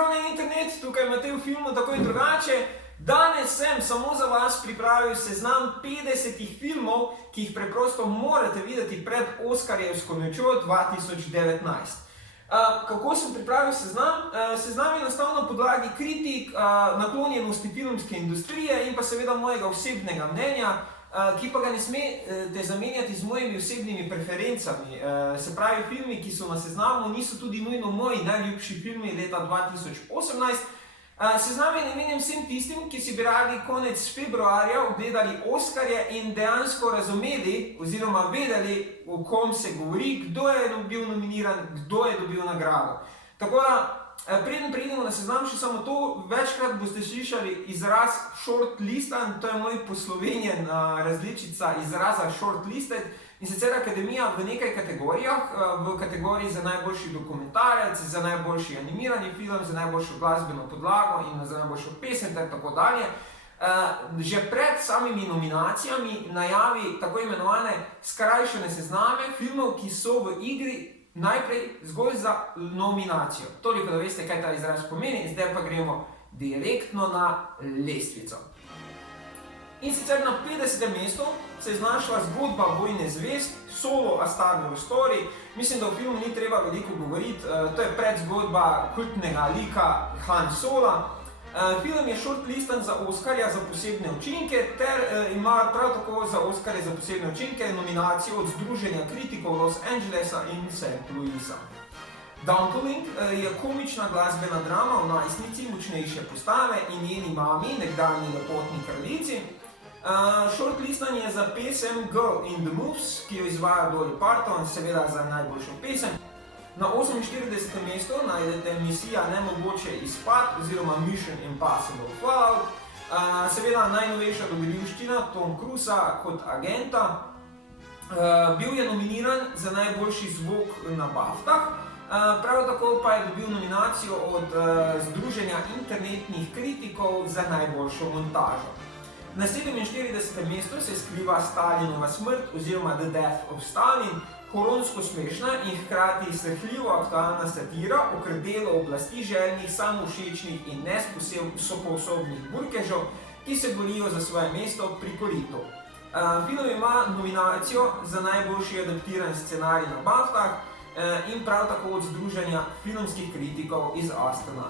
pozdravljen internet, tukaj imate v filmu Tako in drugače. Danes sem samo za vas pripravil seznam 50 filmov, ki jih preprosto morate videti pred Oskarjevsko nočjo 2019. Kako sem pripravil seznam? Seznam je nastal na podlagi kritik, naklonjenosti filmske industrije in pa seveda mojega osebnega mnenja, ki pa ga ne smete zamenjati z mojimi osebnimi preferencami. Se pravi, filmi, ki so na seznamu, niso tudi nujno moji najljubši filmi leta 2018. Seznam je namenjen vsem tistim, ki si bi radi konec februarja ogledali Oskarje in dejansko razumeli oziroma vedeli, o kom se govori, kdo je bil nominiran, kdo je dobil nagrado. Tako da, preden preidemo na seznam, še samo to, večkrat boste slišali izraz shortlistan, to je moj poslovenjen različica izraza shortlisted, in sicer Akademija v nekaj kategorijah, v kategoriji za najboljši dokumentarec, za najboljši animirani film, za najboljšo glasbeno podlago in za najboljšo pesem ter tako dalje. Že pred samimi nominacijami najavi tako imenovane skrajšane sezname filmov, ki so v igri najprej zgolj za nominacijo. Toliko, da veste, kaj ta izraz pomeni, zdaj pa gremo direktno na lestvico. In sicer na 50. mestu se je znašla Zgodba vojne zvezd, Solo a Star Wars Story. Mislim, da o filmu ni treba veliko govoriti, to je predzgodba kultnega lika Han Sola. Film je shortlistan za Oskarja za posebne učinke ter ima prav tako za Oskarje za posebne učinke nominacijo od Združenja kritikov Los Angelesa in St. Louisa. Dumpling je komična glasbena drama o najstnici močnejše postave in njeni mami, nekdanji lepotni kraljici. Shortlistan je za pesem Girl in the Moves, ki jo izvaja Dolly Parton, seveda za najboljšo pesem. Na 48. mestu najdete Misija nemogoče izpad oziroma Mission Impossible Fallout. Seveda najnovejša dogodivščina Tom Cruisa kot agenta. Bil je nominiran za najboljši zvok na BAFTAh. Prav tako pa je dobil nominacijo od Združenja internetnih kritikov za najboljšo montažo. Na 47. mestu se skriva Stalinova smrt oziroma The Death of Stalin, koronsko smešna in hkrati srhljivo aktualna satira o krdelu oblasti željnih, samovšečnih in nesposobnih burkežev, ki se borijo za svoje mesto pri koritu. Film ima nominacijo za najboljši adaptiran scenarij na BAFTAh in prav tako od Združenja filmskih kritikov iz Austona.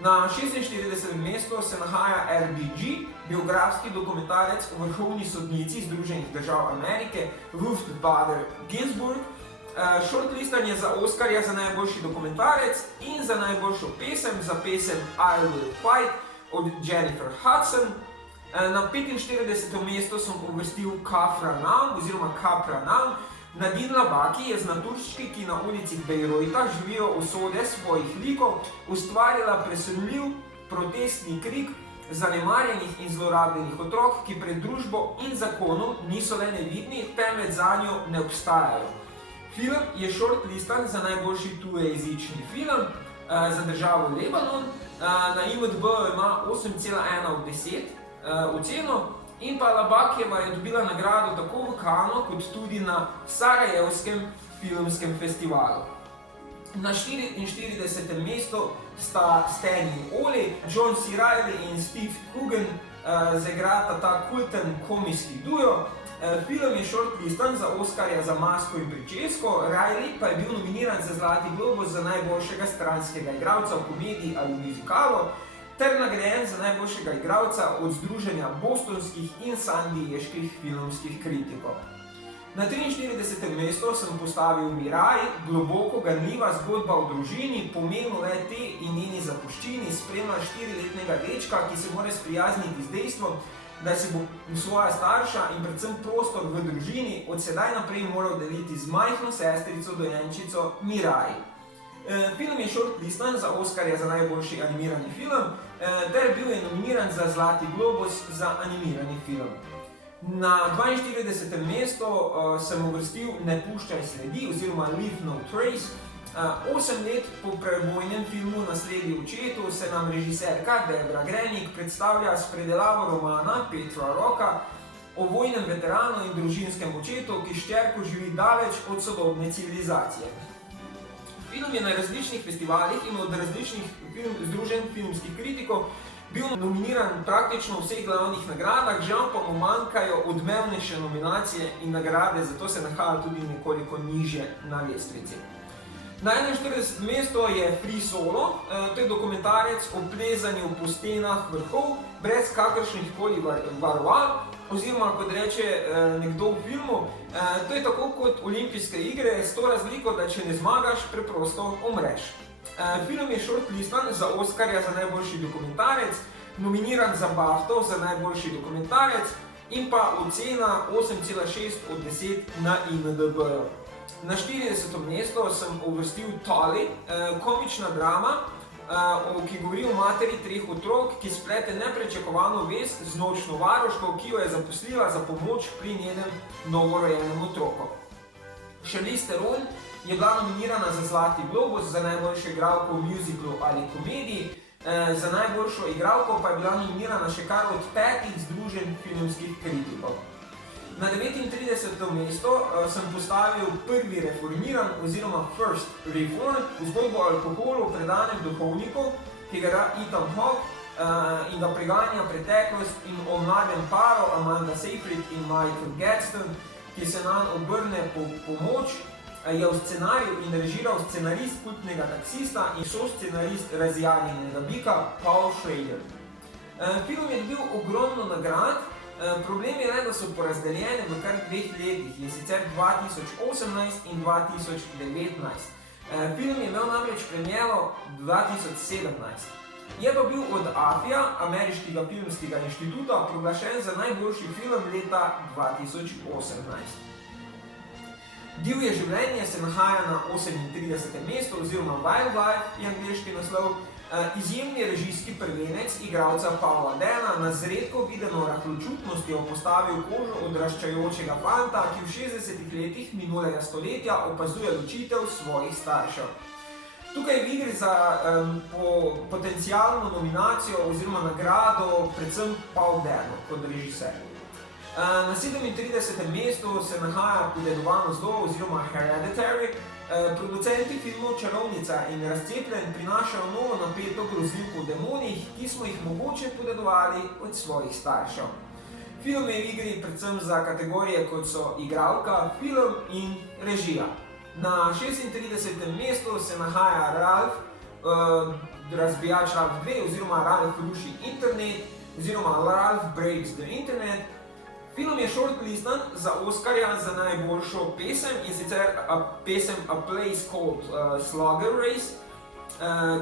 Na 46. mestu se nahaja RBG, biografski dokumentarec o vrhovni sodnici Združenih držav Amerike Ruth Bader Ginsburg. Shortlistan je za Oskarja za najboljši dokumentarec in za najboljšo pesem, za pesem I Will Fight od Jennifer Hudson. Na 45. mestu sem uvrstil Kafranam oziroma Kapranan. Nadine Labaki je z naturščki, ki na ulici Bejrojta živijo usode svojih likov, ustvarila presunljiv protestni krik zanemarjenih in zlorabljenih otrok, ki pred družbo in zakonom niso le nevidni, temveč zanjo ne obstajajo. Film je shortlistan za najboljši tujejezični film za državo Lebanon. Na IMDb ima 8,1 od 10 oceno. In pa Labakijeva je dobila nagrado tako v Cannesu, kot tudi na Sarajevskem filmskem festivalu. Na 44. mestu sta Stan in Ollie, John C. Reilly in Steve Coogan zaigrata ta kulten komijski duo. Film je shortlistan za Oskarja za masko in pričesko, Reilly pa je bil nominiran za Zlati globus za najboljšega stranskega igralca v komediji ali muzikalu, ter nagrajen za najboljšega igralca od Združenja bostonskih in sandijeških filmskih kritikov. Na 43. mestu sem postavil Mirai, globoko ganljiva zgodba o družini, pomenu le te in njeni zapuščini spremlja 4-letnega dečka, ki se mora sprijazniti z dejstvom, da si bo svoja starša in predvsem prostor v družini od sedaj naprej moral deliti z majhno sestrico dojenčico Mirai. Film je shortlistan za Oskarja za najboljši animirani film, ter bil je nominiran za Zlati globus za animirani film. Na 42. mestu sem uvrstil Ne puščaj sledi oziroma Leave No Trace. 8 let po prevojnem filmu Nasledi očetu se nam režiserka Debra Granik predstavlja s predelavo romana Petra Rocka o vojnem veteranu in družinskem očetu, ki s hčerko živi daleč od sodobne civilizacije. Film je na različnih festivalih in od različnih združenj filmskih kritikov bil nominiran praktično v vseh glavnih nagradah, žal pa mu manjkajo odmevnejše nominacije in nagrade, zato se nahaja tudi nekoliko nižje na lestvici. Na 41. mesto je Free Solo, to je dokumentarec o plezanju po stenah vrhov brez kakršnih koli varoval, oziroma kot reče nekdo v filmu, to je tako kot olimpijske igre, s to razliko, da če ne zmagaš, preprosto umreš. Film je shortlistan za Oskarja za najboljši dokumentarec, nominiran za BAFTO za najboljši dokumentarec in pa ocena 8,6 od 10 na IMDb-ju. Na 40. mesto sem uvrstil Tully, komična drama, ki govori o materi 3 otrok, ki splete nepričakovano vez z nočno varuško, ki jo je zaposlila za pomoč pri njenem novorojenem otroku. Charlize Theron je bila nominirana za Zlati globus za najboljšo igralko v musiclu ali komediji, za najboljšo igralko pa je bila nominirana še kar od 5 združenj filmskih kritikov. Na 39. mesto sem postavil prvi reformiran oziroma First Reformed zgodbo o alkoholu predanem duhovniku, ki ga igra Ethan Hawke in ga preganja preteklost in o mladem paru Amanda Seyfried in Michael Gadsden, ki se nanj obrne po pomoč, je v scenariju in režiral scenarist kultnega taksista in soscenarist Razjarjenega bika Paul Schrader. Film je dobil ogromno nagrad, problem je le, da so porazdeljene v kar 2 letih, in sicer 2018 in 2019. Film je imel namreč premiero 2017. Je pa bil od AFI-ja, Ameriškega filmskega inštituta, proglašen za najboljši film leta 2018. Divje življenje se nahaja na 38. mestu, oziroma Wildlife je angleški naslov. Izjemni režijski prvenec igralca Paula Dana na z redko videno rahločutnostjo postavil kožo odraščajočega fanta, ki v 60 letih minulega stoletja opazuje ločitev svojih staršev. Tukaj je v igri za potencialno nominacijo oziroma nagrado predvsem Paul Dano kot režiser. Na 37. mestu se nahaja Podedovano zlo oziroma Hereditary. Producenti filmov Čarovnica in Razcepljen prinašajo novo napeto grozljivko o demonih, ki smo jih mogoče podedovali od svojih staršev. Film je v igri predvsem za kategorije kot so igralka, film in režija. Na 36. mestu se nahaja Ralph, razbijač Ralph 2 oziroma Ralph ruši internet oziroma Ralph breaks the internet. Film je shortlistan za Oskarja za najboljšo pesem, in sicer pesem A Place Called Slugger Race,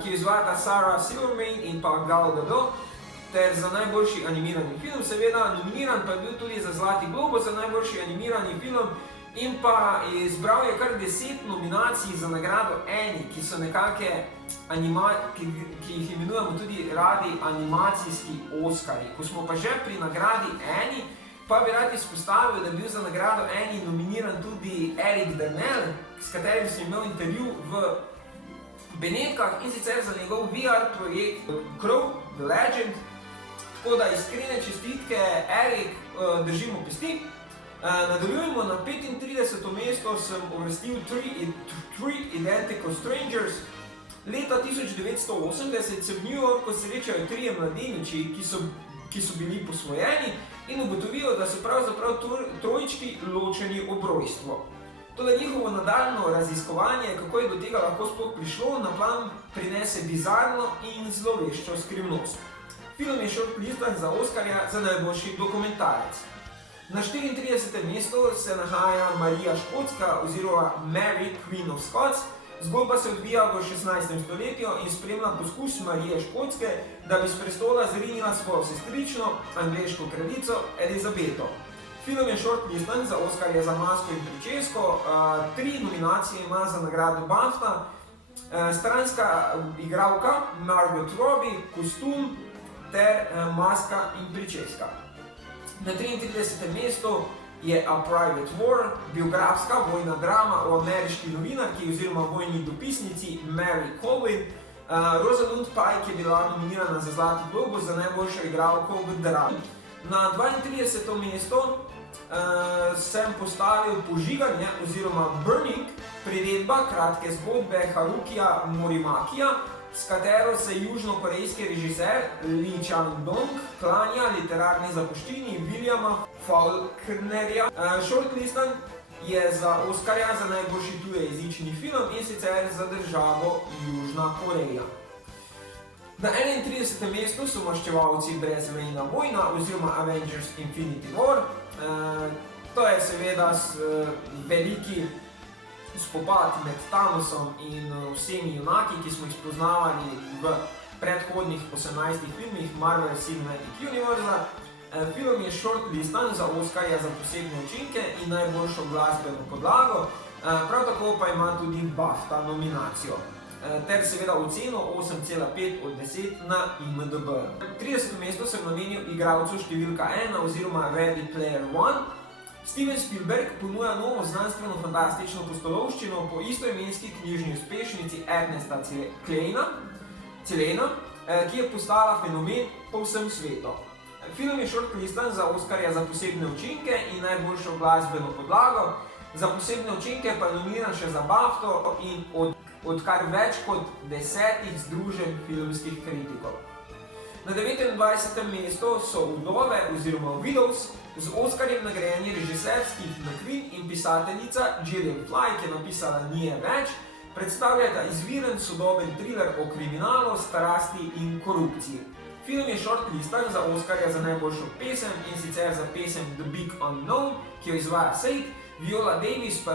ki jo izvajata Sarah Silverman in pa Gal Gadot, ter za najboljši animirani film. Seveda, nominiran pa je bil tudi za Zlati globus za najboljši animirani film in pa izbral je kar 10 nominacij za nagrado Annie, ki so nekake ki jih imenujemo tudi radi animacijski Oskarji. Ko smo pa že pri nagradi Annie, pa bi rad izpostavil, da je bil za nagrado Annie nominiran tudi Eric Darnell, s katerim sem imel intervju v Benetkah, in sicer za njegov VR projekt Crow, The Legend. Tako da iskrene čestitke, Eric, držimo pesti. Nadaljujemo na 35. mesto sem uvrstil Three Identical Strangers. Leta 1980 se v New Yorku srečajo 3 mladeniči, ki so bili posvojeni in ugotovijo, da so pravzaprav trojčki ločeni ob rojstvu. Toda njihovo nadaljno raziskovanje, kako je do tega lahko sploh prišlo, na plan prinese bizarno in zloveščo skrivnost. Film je shortlistan za Oskarja za najboljši dokumentarec. Na 34. mestu se nahaja Marija Škotska oziroma Mary, Queen of Scots. Zgodba se odvija v 16. stoletju in spremlja poskus Marije Škotske, da bi s prestola zrinila svojo sestrično, angleško kraljico Elizabeto. Film je shortlistan za Oskarja za masko in pričesko, 3 nominacije ima za nagrado BAFTA, stranska igralka Margot Robbie, kostum ter maska in pričeska. Na 33. mestu je A Private War, biografska vojna drama o ameriški novinarki oziroma vojni dopisnici Mary Colvin. Rosalind Pike je bila nominirana za Zlati globus za najboljšo igralko v drami. Na 32. mestu sem postavil Požiganje oziroma Burning, priredba kratke zgodbe Harukija Morimakija, s katero se južnokorejski režiser Lee Chang-dong klanja literarni zapuščini Williama Faulknerja. Shortlistan je za Oskarja za najboljši tujejezični film, in sicer za državo Južna Koreja. Na 31. mestu so Maščevalci brezmejna vojna oziroma Avengers Infinity War. To je seveda veliki spopad med Thanosom in vsemi junaki, ki smo jih spoznavali v predhodnih 18 filmih Marvel Cinematic Universe. Film je shortlistan za Oskarja za posebne učinke in najboljšo glasbeno podlago, prav tako pa ima tudi BAFTA nominacijo, ter seveda oceno 8,5 od 10 na IMDb. 30. mesto sem namenil igralcu številka 1 oziroma Ready Player One. Steven Spielberg ponuja novo znanstveno-fantastično pustolovščino po istoimenski knjižni uspešnici Ernesta Cleyna, ki je postala fenomen po vsem svetu. Film je shortlistan za Oskarja za posebne učinke in najboljšo glasbeno podlago. Za posebne učinke pa je nominiran še za BAFTO in od kar več kot 10 združenj filmskih kritikov. Na 29. mestu so Vdove oziroma Widows, z Oskarjem nagrajeni režiser Steve McQueen in pisateljica Gillian Flynn, ki je napisala Nije več, predstavljata izviren sodoben thriller o kriminalu, strasti in korupciji. Film je shortlistan za Oskarja za najboljšo pesem, in sicer za pesem The Big Unknown, ki jo izvaja Sade. Viola Davis pa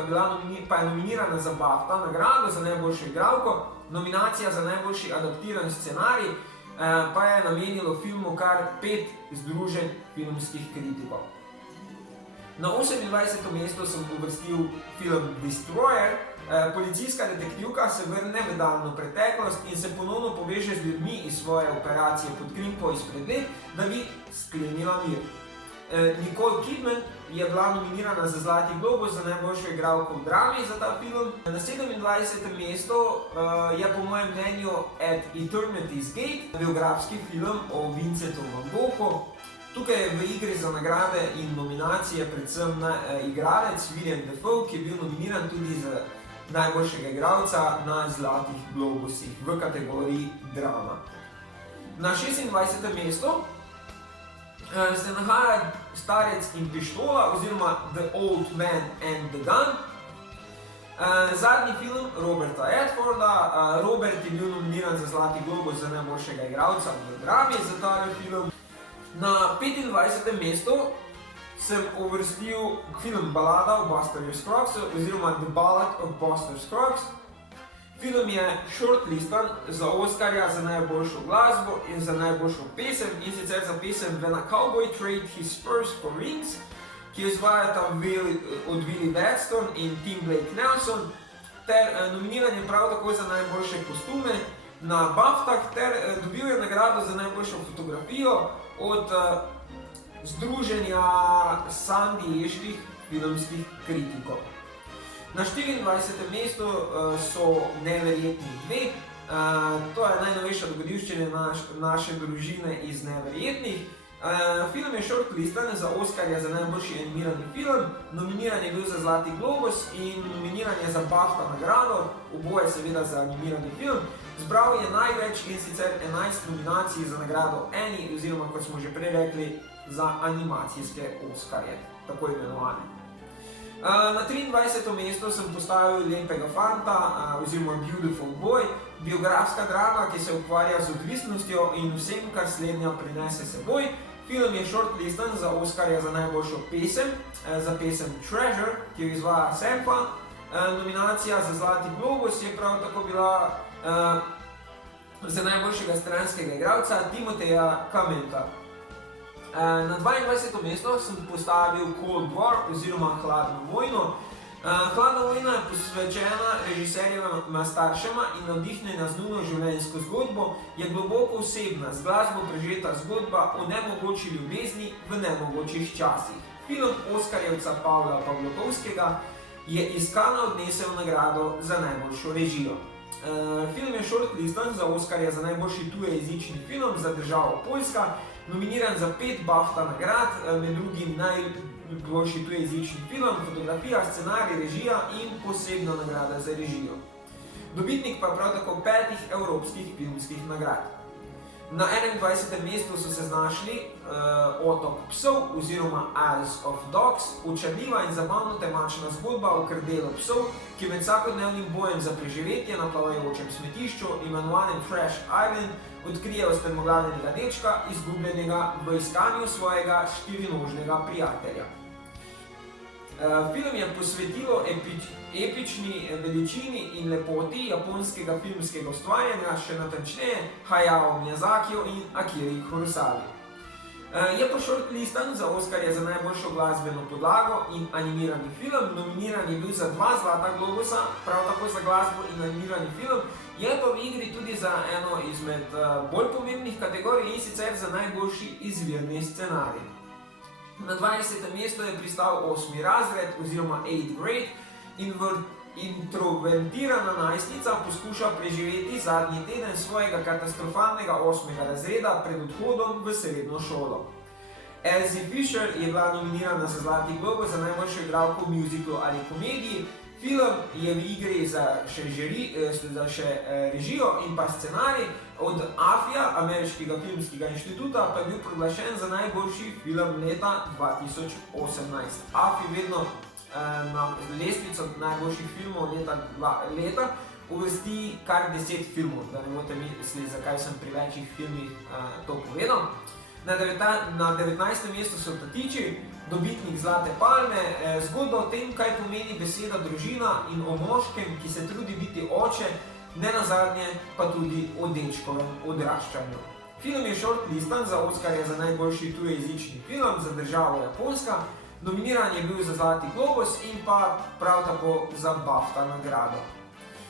je nominirana za BAFTA nagrado za najboljšo igralko. Nominacija za najboljši adaptiran scenarij pa je namenilo filmu kar 5 združenj filmskih kritikov. Na 28. mestu sem uvrstil film Destroyer. Policijska detektivka se vrne v daljno preteklost in se ponovno poveže z ljudmi iz svoje operacije pod krinko izpred let, da bi sklenila mir. Nicole Kidman je bila nominirana za Zlati globus za najboljšo igralko v drami za ta film. Na 27. mestu je po mojem mnenju At Eternity's Gate, biografski film o Vincentu van Goghu. Tukaj je v igri za nagrade in nominacije predvsem igralec William Dafoe, ki je bil nominiran tudi za najboljšega igralca na Zlatih globusih v kategoriji drama. Na 26. mestu se nahaja Starec in pištola oziroma The Old Man and the Gun. Zadnji film Roberta Redforda. Robert je bil nominiran za Zlati globus za najboljšega igralca v drami za ta film. Na 25. mestu sem uvrstil film Balada o Buster Scruggs oziroma The Ballad of Buster Scruggs. Film je shortlistan za Oskarja za najboljšo glasbo in za najboljšo pesem, in sicer za pesem When a Cowboy Traded His Spurs for Rings, ki jo izvajata od Willie Weston in Tim Blake Nelson, ter nominiran je prav tako za najboljše kostume na BAFTAh, ter dobil je nagrado za najboljšo fotografijo od Združenja sandijeških filmskih kritikov. Na 24. mestu so Neverjetni 2. To je najnovejša dogodivščina naše družine iz Neverjetnih. Film je shortlistan za Oskarja za najboljši animirani film, nominiran je bil za Zlati globus in nominiran je za BAFTA nagrado, oboje seveda za animirani film. Zbral je največ, in sicer 11 nominacij za nagrado Annie, oziroma kot smo že prej rekli, za animacijske Oskarje, tako imenovane. Na 23. mestu sem postavil Lepega fanta oziroma Beautiful Boy, biografska drama, ki se ukvarja z odvisnostjo in vsem, kar slednja prinese seboj. Film je shortlistan za Oskarja za najboljšo pesem, za pesem Treasure, ki jo izvaja Sampa. Nominacija za Zlati globus je prav tako bila za najboljšega stranskega igralca Timotheja Chamameta. Na 22. mesto sem postavil Cold War oziroma Hladno vojno. Hladna vojna je posvečena režiserjevima staršema in navdihnjena z njuno življenjsko zgodbo, je globoko osebna, z glasbo prežeta zgodba o nemogoči ljubezni v nemogočih časih. Film Oskarjevca Pavla Pavlokovskega je iz Kana odnesel nagrado za najboljšo režijo. Film je shortlistan za Oskarja za najboljši tujejezični film za državo Poljska, nominiran za 5 BAFTA nagrad, med drugim najboljši tujejezični film, fotografija, scenarij, režija in posebna nagrada za režijo. Dobitnik pa prav tako 5 evropskih filmskih nagrad. Na 21. mestu so se znašli Otok psov oziroma Isles of Dogs, učarljiva in zabavno temačna zgodba o krdelu psov, ki med vsakodnevnim bojem za preživetje na plavajočem smetišču, imenovanem Trash Island, odkrijejo strmoglavljenega dečka, izgubljenega v iskanju svojega štirinožnega prijatelja. Film je posvetilo epični veličini in lepoti japonskega filmskega ustvarjanja, še natančneje Hayao Miyazakiju in Akiri Kurosawi. Je pa shortlistan za Oskarja za najboljšo glasbeno podlago in animirani film, nominiran je bil za 2 Zlata globusa, prav tako za glasbo in animirani film, je pa v igri tudi za eno izmed bolj pomembnih kategorij, in sicer za najboljši izvirni scenarij. Na 20. mestu je pristal 8. razred oziroma 8th grade in introvertirana najstnica poskuša preživeti zadnji teden svojega katastrofalnega 8. razreda pred odhodom v srednjo šolo. Elsie Fisher je bila nominirana za Zlati globus za najboljšo igralko v musiclu ali komediji. Film je v igri za še režijo in pa scenarij. Od AFI-ja, Ameriškega filmskega inštituta, pa je bil proglašen za najboljši film leta 2018. AFI vedno na lestvico najboljših filmov leta uvrsti kar 10 filmov, da ne boste mislili, zakaj sem pri večjih filmih to povedal. Na 19. mestu so Tatiči, dobitnik Zlate palme, zgodba o tem, kaj pomeni beseda družina in o moškem, ki se trudi biti oče, ne nazadnje pa tudi o dečkovem odraščanju. Film je shortlistan za Oskarja za najboljši tujejezični film za državo Japonska, nominiran je bil za Zlati globus in pa prav tako za BAFTA nagrado.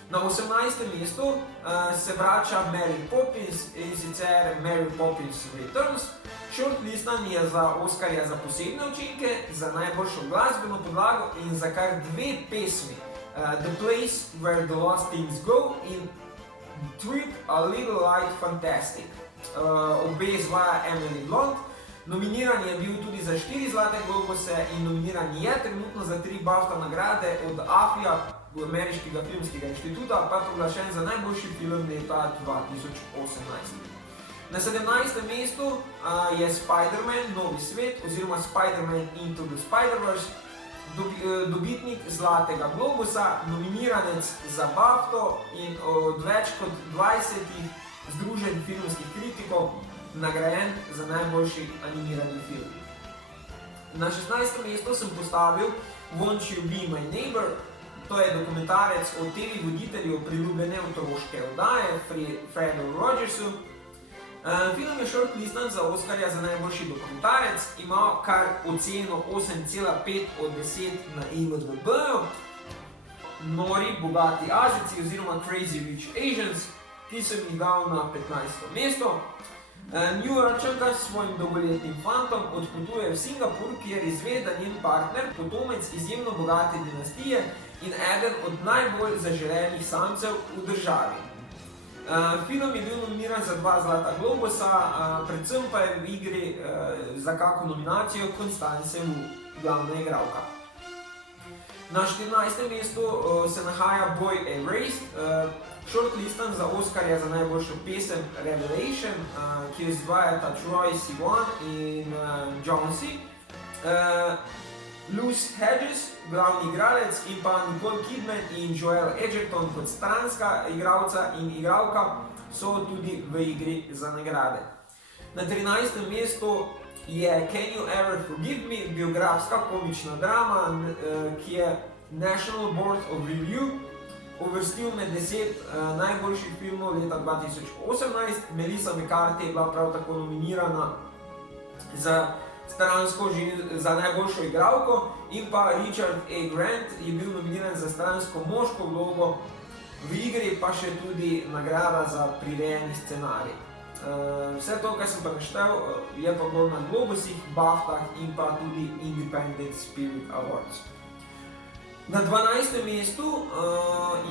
Na 18. mestu se vrača Mary Poppins, in sicer Mary Poppins Returns. Shortlistan je za Oskarja za posebne učinke, za najboljšo glasbeno podlago in za kar 2 pesmi. The Place Where the Lost Things Go in Trip a Little Light Fantastic. Obe izvaja Emily Blunt. Nominiran je bil tudi za 4 Zlate globuse in nominiran je trenutno za 3 BAFTA nagrade od AFI-ja, Ameriškega filmskega inštituta, pa proglašen za najboljši film leta 2018. Na 17. mestu je Spider-Man Novi svet oziroma Spider-Man Into the Spider-Verse, dobitnik Zlatega globusa, nominiranec za BAFTA in od več kot 20 združenj filmskih kritikov nagrajen za najboljši animirani film. Na 16. mestu sem postavil Won't You Be My Neighbor. To je dokumentarec o TV voditelju priljubljene otroške oddaje Fredu Rogersu. Film je shortlistan za Oskarja za najboljši dokumentarec, ima kar oceno 8,5 od 10 na IMDb-ju. Nori, bogati Azijci oziroma Crazy Rich Asians, ki sem jih dal na 15. mesto. New Yorkčanka s svojim dolgoletnim fantom odpotuje v Singapur, kjer izve, da njen partner, potomec izjemno bogate dinastije in eden od najbolj zaželenih samcev v državi. Film je bil nominiran za 2 Zlata globusa, predvsem pa je v igri za kako nominacijo Constance Wu, glavna igralka. Na 14. mestu se nahaja Boy Erased, shortlistan za Oskarja za najboljšo pesem Revelation, ki jo izvajata Troye Sivan in Jonesy. Luce Hedges, glavni igralec, in pa Nicole Kidman in Joel Edgerton kot stranska igralca in igralka so tudi v igri za nagrade. Na 13. mestu je Can You Ever Forgive Me, biografska komična drama, ki je National Board of Review uvrstil med 10 najboljših filmov leta 2018. Melissa McCarthy je bila prav tako nominirana za najboljšo igralko in pa Richard A. Grant je bil nominiran za stransko moško vlogo, v igri pa še tudi nagrada za prirejeni scenarij. Vse to, kar sem pa naštel, je pa bilo na Globusih, BAFTAh in pa tudi Independent Spirit Awards. Na 12. mestu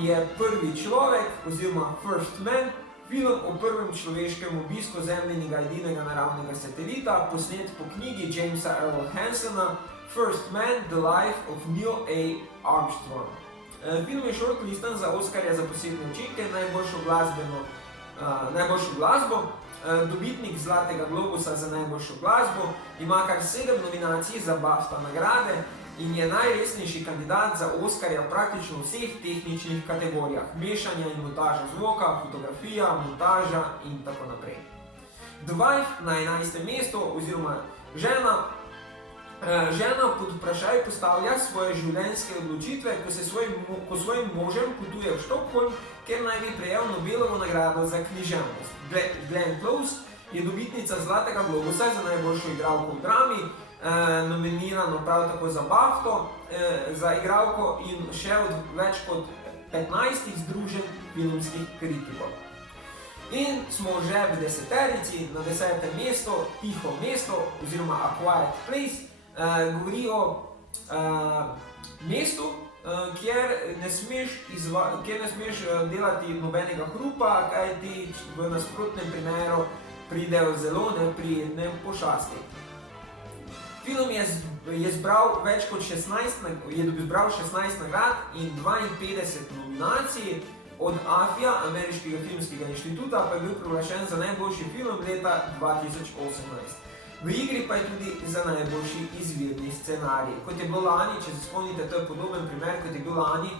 je Prvi človek oziroma First Man, film o prvem človeškem obisku Zemljinega edinega naravnega satelita, posnet po knjigi Jamesa Earl Hansona First Man, The Life of Neil A. Armstrong. Film je shortlistan za Oskarja za posebne učinke, najboljšo glasbo, dobitnik Zlatega globusa za najboljšo glasbo, ima kar 7 nominacij za BAFTA nagrade in je najresnejši kandidat za Oskarja v praktično vseh tehničnih kategorijah, mešanja in montaža zvoka, fotografija, montaža in tako naprej. The Wife na 11. mestu, oziroma žena pod vprašaj postavlja svoje življenjske odločitve, ko svojim možem potuje v Stockholm, ker naj bi prejel Nobelovo nagrado za književnost. Glenn Close je dobitnica Zlatega globusa za najboljšo igralko v drami, nominirano prav tako za BAFTO za igralko in še od več kot 15 združenj filmskih kritikov. In smo že v deseterici, na 10. mestu, Tiho mesto oziroma A Quiet Place, govori o mestu, kjer ne smeš delati nobenega hrupa, kajti v nasprotnem primeru pridejo zelo neprijetne pošasti. Film je zbral več kot 16 nagrad in 52 nominacij, od AFI-ja, Ameriškega filmskega inštituta, pa je bil proglašen za najboljši film leta 2018. V igri pa je tudi za najboljši izvirni scenarij. Kot je bilo lani, če se spomnite, to je podoben primer, kot je bil lani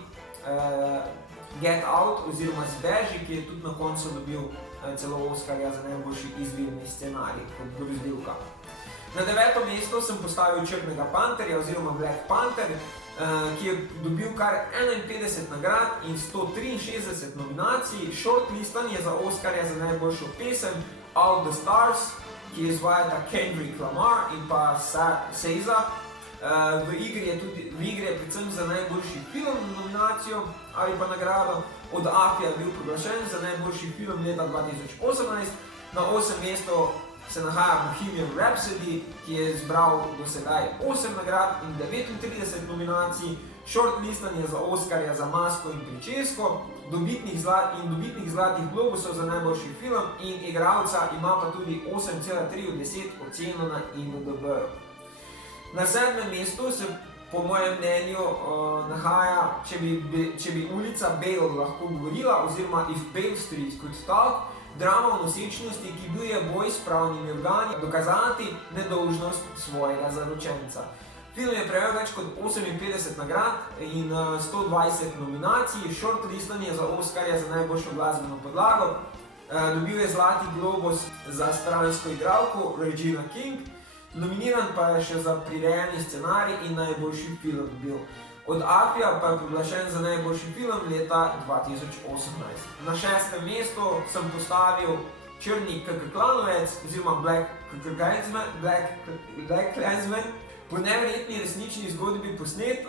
Get Out oziroma Zbeži, ki je tudi na koncu dobil celo Oskarja za najboljši izvirni scenarij kot grozljivka. Na 9. mesto sem postavil Črnega panterja oziroma Black Panther, ki je dobil kar 51 nagrad in 163 nominacij. Shortlistan je za Oskarja za najboljšo pesem All the Stars, ki je izvajata Kendrick Lamar in pa SZA. V igri je predvsem za najboljši film nominacijo ali pa nagrado. Od AFI-ja je bil proglašen za najboljši film leta 2018. Na 8. mestu se nahaja Bohemian Rhapsody, ki je zbral do sedaj 8 nagrad in 39 nominacij. Shortlistan je za Oskarja za masko in pričesko, dobitnik Zlatih globusov za najboljši film in igralca ima pa tudi 8,3 od 10 oceno na IMDb. Na 7. mestu se po mojem mnenju nahaja, če bi ulica Bale lahko govorila, oziroma If Bale Street Could Talk, drama o nosečnosti, ki buje boj s pravnimi organi dokazati nedolžnost svojega zaročenca. Film je prejel več kot 58 nagrad in 120 nominacij. Shortlistan je za Oskarja za najboljšo glasbeno podlago. Dobil je Zlati globus za stransko igralko Regina King, nominiran pa je še za prirejeni scenarij in najboljši film bil. Od AFI-ja pa je proglašen za najboljši film leta 2018. Na 6. mestu sem postavil Črni Klanovec oziroma Black Klansman, po neverjetni resnični zgodbi posnet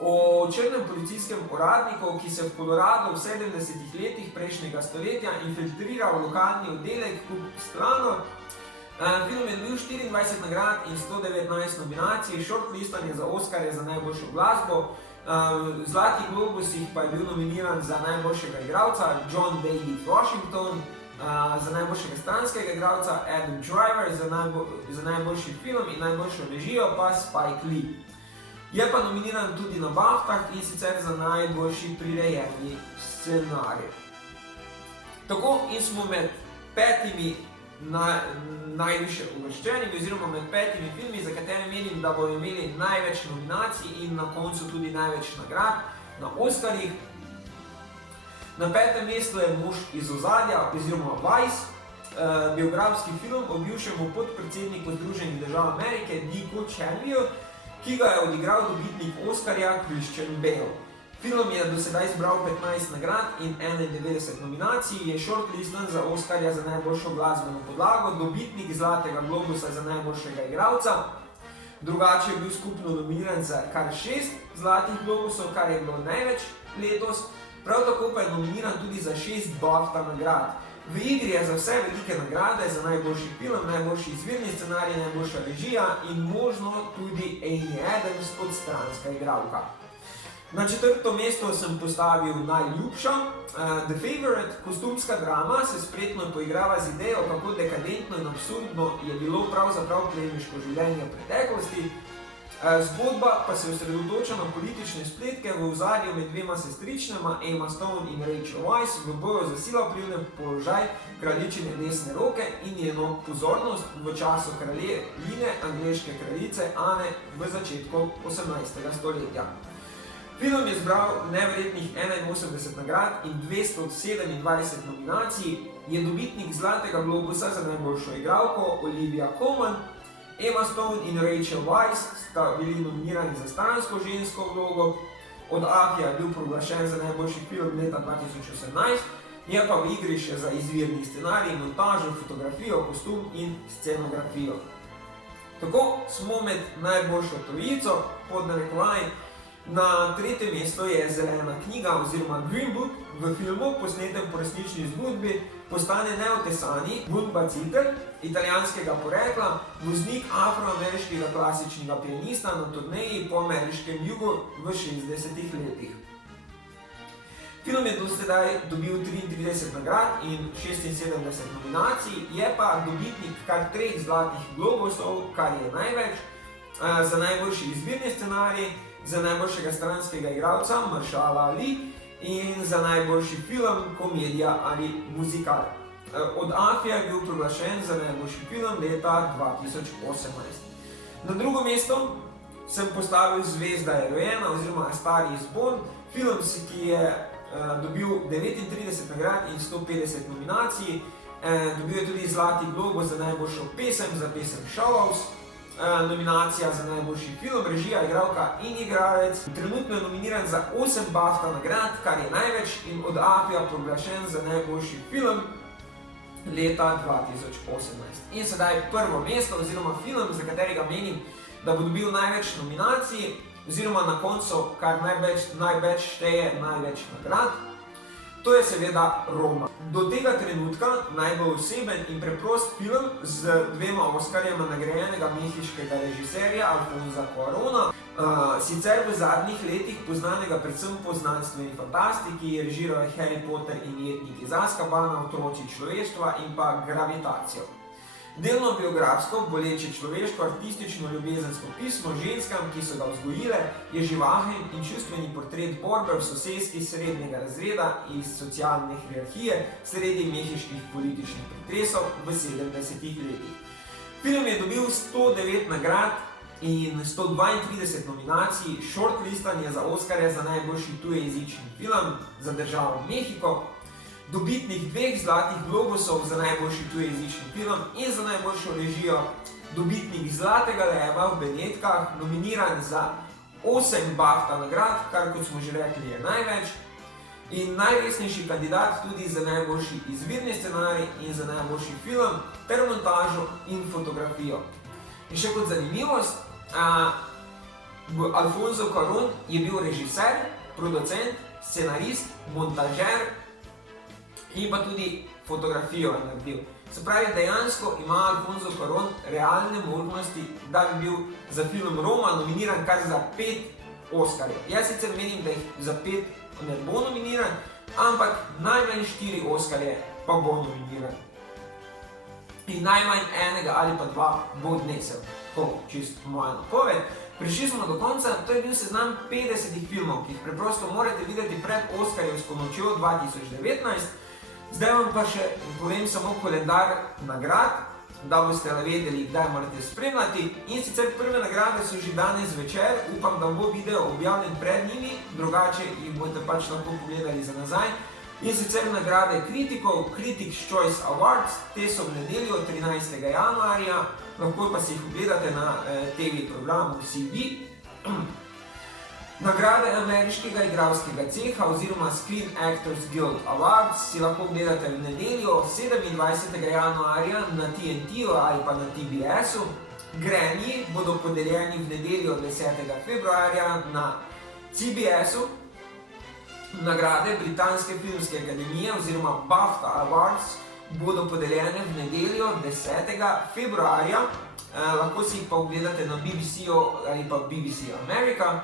o črnem policijskem uradniku, ki se v Coloradu v 70. letih prejšnjega stoletja infiltrira v lokalni oddelek Ku Klux Klanu. Film je dobil 24 nagrad in 119 nominacij. Shortlistan je za Oskarja za najboljšo glasbo. V Zlatih globusih pa je bil nominiran za najboljšega igralca John David Washington, za najboljšega stranskega igralca Adam Driver, za najboljši film in najboljšo režijo pa Spike Lee. Je pa nominiran tudi na BAFTAh in sicer za najboljši prirejeni scenarij. Tako in smo med 5 najviše uvrščenimi oziroma med 5 filmi, za katere menim, da bodo imeli največ nominacij in na koncu tudi največ nagrad na Oskarjih. Na 5. mestu je Mož iz ozadja oziroma Vice, biografski film o bivšemu podpredsedniku Združenih držav Amerike Dicku Cheneyju, ki ga je odigral dobitnik Oskarja Christian Bale. Film je do sedaj zbral 15 nagrad in 91 nominacij, je shortlistan za Oskarja za najboljšo glasbeno podlago, dobitnik Zlatega globusa za najboljšega igralca. Drugače je bil skupno nominiran za kar 6 Zlatih globusov, kar je bilo največ letos. Prav tako pa je nominiran tudi za 6 BAFTA nagrad. V igri je za vse velike nagrade, za najboljši film, najboljši izvirni scenarij, najboljša režija in možno tudi Amy Adams kot stranska igralka. Na 4. mesto sem postavil najljubša, The Favourite, kostumska drama se spretno poigrava z idejo, kako dekadentno in absurdno je bilo pravzaprav plemiško življenje v preteklosti. Zgodba pa se osredotoča na politične spletke v ozadju med dvema sestričnama, Emma Stone in Rachel Weisz, v boju za sila vplivne položaj kraljičine desne roke in njeno pozornost v času kraljevine angleške kraljice Ane v začetku 18. stoletja. Film je zbral neverjetnih 81 nagrad in 227 nominacij, je dobitnik Zlatega globusa za najboljšo igralko Olivia Colman, Emma Stone in Rachel Weisz sta bili nominirani za stransko žensko vlogo, od Afija je bil proglašen za najboljši film leta 2018, je pa v igri še za izvirni scenarij, montažo, fotografijo, kostum in scenografijo. Tako smo med najboljšo trojico, pod narekovaj. Na 3. mesto je Zelena knjiga oziroma Green Book. V filmu, posnetem po resnični zgodbi, postane neotesani Bumba Citer, italijanskega porekla, voznik afroameriškega klasičnega pianista na turneji po ameriškem jugu v 60. letih. Film je do sedaj dobil 33 nagrad in 76 nominacij, je pa dobitnik kar 3 Zlatih globusov, kar je največ, za najboljši izvirni scenarij, za najboljšega stranskega igralca Mahershala Ali in za najboljši film, komedija ali muzikal. Od Afija je bil proglašen za najboljši film leta 2018. Na 2. mesto sem postavil Zvezda je rojena oziroma A Star is Born, film, ki je dobil 39 nagrad in 150 nominacij. Dobil je tudi Zlati globus za najboljšo pesem, za pesem Show-Offs. Nominacija za najboljši film, režija, igralka in igralec. Trenutno je nominiran za 8 BAFTA nagrad, kar je največ, in od Afija proglašen za najboljši film leta 2018. In sedaj 1. mesto oziroma film, za katerega menim, da bo dobil največ nominacij, oziroma na koncu, kar največ šteje, največ nagrad. To je seveda Roma. Do tega trenutka najbolj oseben in preprost film z 2 Oskarjema nagrajenega mehiškega režiserja Alfonsa Cuarona, sicer v zadnjih letih poznanega predvsem po znanstveni fantastiki, je režiral Harry Potter in Jetnik iz Azkabana, Otroci človeštva in pa Gravitacijo. Delno biografsko, boleče človeško, artistično ljubezensko pismo ženskam, ki so ga vzgojile, je živahen in čustveni portret borbe v soseski srednjega razreda iz socialne hierarhije sredi mehiških političnih pretresov v 70. letih. Film je dobil 109 nagrad in 132 nominacij, shortlistan je za Oskarja za najboljši tujejezični film za državo Mehiko, dobitnik 2 Zlatih globusov za najboljši tujejezični film in za najboljšo režijo, dobitnik Zlatega leva v Benetkah, nominiran za 8 BAFTA nagrad, kar, kot smo že rekli, je največ, in najresnejši kandidat tudi za najboljši izvirni scenarij in za najboljši film ter montažo in fotografijo. In še kot zanimivost, Alfonso Cuarón je bil režiser, producent, scenarist, montažer in pa tudi fotografijo je naredil. Se pravi, dejansko ima Alfonso Cuarón realne možnosti, da bi bil za film Roma nominiran kar za 5 Oskarjev. Jaz sicer menim, da jih za 5 ne bo nominiran, ampak najmanj 4 Oskarje pa bo nominiran. In najmanj 1 ali pa 2 bo odnesel. To čisto moja napoved. Prišli smo do konca, to je bil seznam 50 filmov, ki jih preprosto morate videti pred Oskarjevsko nočjo 2019. Zdaj vam pa še povem samo koledar nagrad, da boste vedeli, kdaj morate spremljati. In sicer prve nagrade so že danes večer, upam, da bo video objavljen pred njimi, drugače jih boste pač lahko pogledali za nazaj. In sicer nagrade kritikov, Critics' Choice Awards, te so v nedeljo 13. januarja, lahko pa si jih ogledate na TV programu CB. Nagrade ameriškega igralskega ceha oziroma Screen Actors Guild Awards si lahko gledate v nedeljo 27. januarja na TNT-u ali pa na TBS-u. Grammy bodo podeljeni v nedeljo 10. februarja na CBS-u. Nagrade Britanske filmske akademije oziroma BAFTA Awards bodo podeljene v nedeljo 10. februarja. Lahko si jih pa ogledate na BBC-u ali pa BBC America.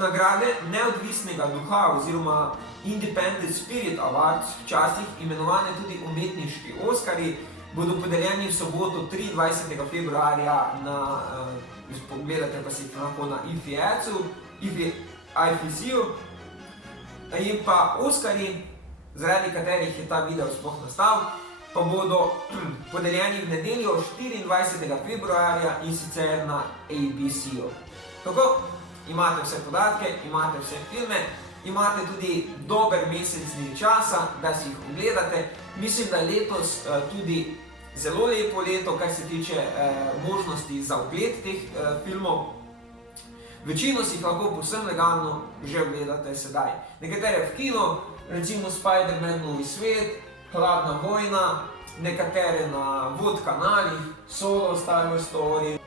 nagrade neodvisnega duha oziroma Independent Spirit Awards, včasih imenovane tudi umetniški Oskarji, bodo podeljeni v soboto 23. februarja na, pogledate pa si jih lahko na IFC-u, in pa Oskarji, zaradi katerih je ta video sploh nastal, pa bodo podeljeni v nedeljo 24. februarja in sicer na ABC-u. Tako, imate vse podatke, imate vse filme, imate tudi dober mesec dni časa, da si jih ogledate. Mislim, da je letos tudi zelo lepo leto, kar se tiče možnosti za ogled teh filmov. Večino si jih lahko povsem legalno že ogledate sedaj. Nekatere v kino, recimo Spider-Man Novi svet, Hladna vojna, nekatere na VOD kanalih, Solo, Star Wars Story,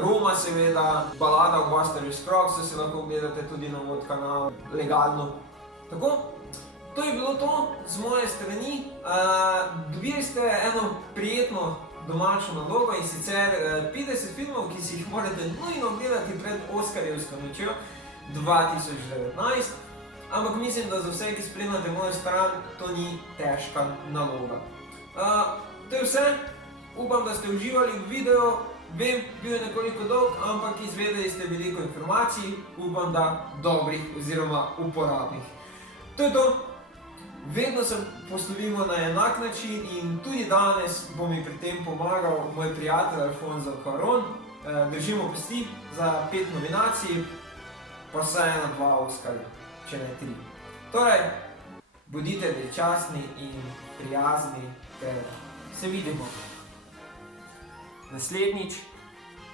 Roma seveda, Balada o Buster Scruggs si lahko ogledate tudi na VOD kanalu, legalno. Tako, to je bilo to z moje strani. Dobili ste eno prijetno domačo nalogo in sicer 50 filmov, ki si jih morate nujno gledati pred Oskarjevsko nočjo 2019. Ampak mislim, da za vse, ki spremljate mojo stran, to ni težka naloga. To je vse. Upam, da ste uživali v videu. Vem, bil je nekoliko dolg, ampak izvedeli ste veliko informacij. Upam, da dobrih oziroma uporabnih. To je to. Vedno se poslovimo na enak način in tudi danes bo mi pri tem pomagal moj prijatelj Alfonso Cuarón. Držimo pesti za 5 nominacij, pa vsaj 1-2 Oskarja, če ne 3. Torej, bodite veličastni in prijazni, ter se vidimo naslednjič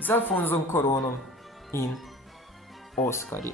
z Alfonsom Cuarónom in Oskarji.